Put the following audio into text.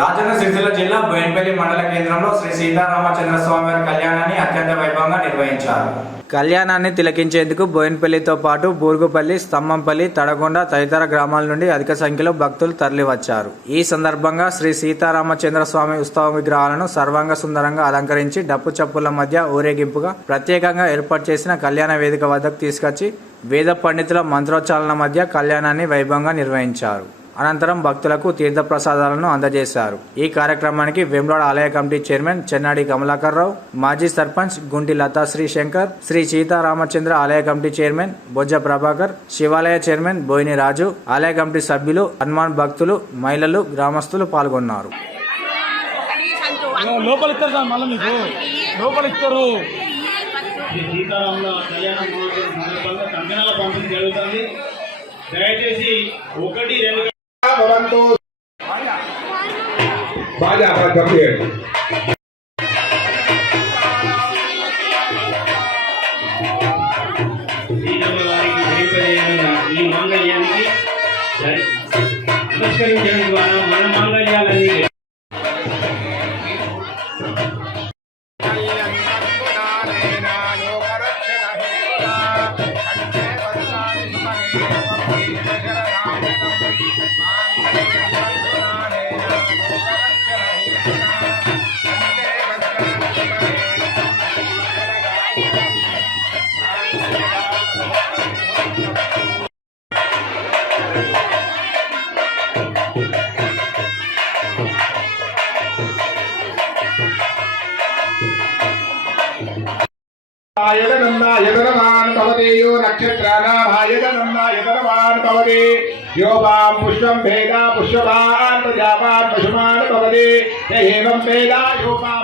రాజన్న సిరిసిల్ల జిల్లా బోయినపల్లి మండల కేంద్రంలో శ్రీ సీతారామచంద్ర స్వామి వారి కళ్యాణాన్ని అత్యంత వైభవంగా నిర్వహించారు. కళ్యాణాన్ని తిలకించేందుకు బోయినపల్లితో పాటు బూరుగుపల్లి, స్తంభంపల్లి, తడగొండ తదితర గ్రామాల నుండి అధిక సంఖ్యలో భక్తులు తరలివచ్చారు. ఈ సందర్భంగా శ్రీ సీతారామచంద్ర స్వామి ఉత్సవ విగ్రహాలను సర్వాంగ సుందరంగా అలంకరించి డప్పు చప్పుల మధ్య ఊరేగింపుగా ప్రత్యేకంగా ఏర్పాటు చేసిన కళ్యాణ వేదిక వద్దకు తీసుకొచ్చి వేద పండితుల మంత్రోచ్చారణ మధ్య కళ్యాణాన్ని వైభవంగా నిర్వహించారు. అనంతరం భక్తులకు తీర్థప్రసాదాలను అందజేశారు. ఈ కార్యక్రమానికి వేములవాడ ఆలయ కమిటీ చైర్మన్ చెన్నాడి కమలాకర్ రావు, మాజీ సర్పంచ్ గుంటి లతా శ్రీ శంకర్, శ్రీ సీతారామచంద్ర ఆలయ కమిటీ చైర్మన్ బొజ్జ ప్రభాకర్, శివాలయ చైర్మన్ బోయిని రాజు, ఆలయ కమిటీ సభ్యులు, హనుమాన్ భక్తులు, మహిళలు, గ్రామస్తులు పాల్గొన్నారు. దయచేసి 1-2 బాగా చెప్పండి. ఈ మాంగళ్యానికి నమస్కరించడం ద్వారా మన మాంగళ్యాలని यो वां पुष्पं भेदा पुष्पवान् प्रजावान् पशुमान् भवति एवं वेदा यो वां